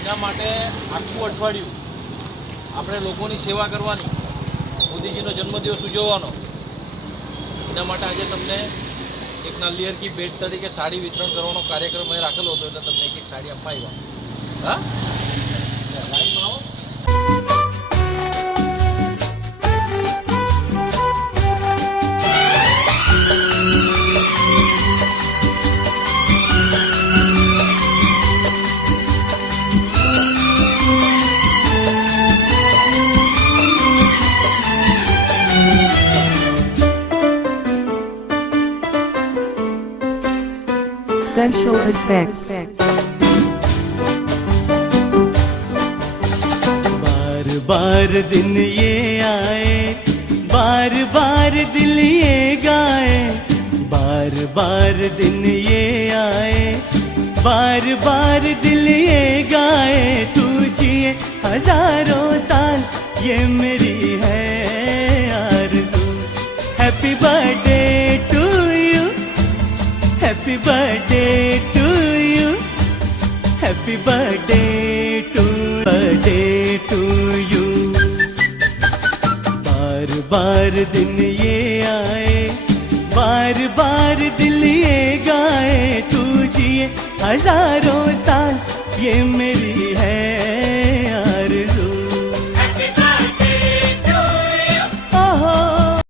એના માટે આખું અઠવાડિયું આપણે લોકોની સેવા કરવાની, મોદીજીનો જન્મદિવસ ઉજવવાનો. એના માટે આજે તમને એક નાલિયેર કી ભેટ તરીકે સાડી વિતરણ કરવાનો કાર્યક્રમ અહીં રાખેલો હતો, એટલે તમને એક સાડી આપવા આવ્યા. હા, લાઈનમાં આવો. Special effects. बार बार दिन ये आए, बार बार दिल ये गाए, बार बार दिन ये आए, बार बार दिल ये गाए. तू जिए हजारों साल, ये मेरी है आरज़ू. Happy birthday to you, happy birthday to you, happy birthday to you. बार बार दिन ये आए, बार बार दिल ये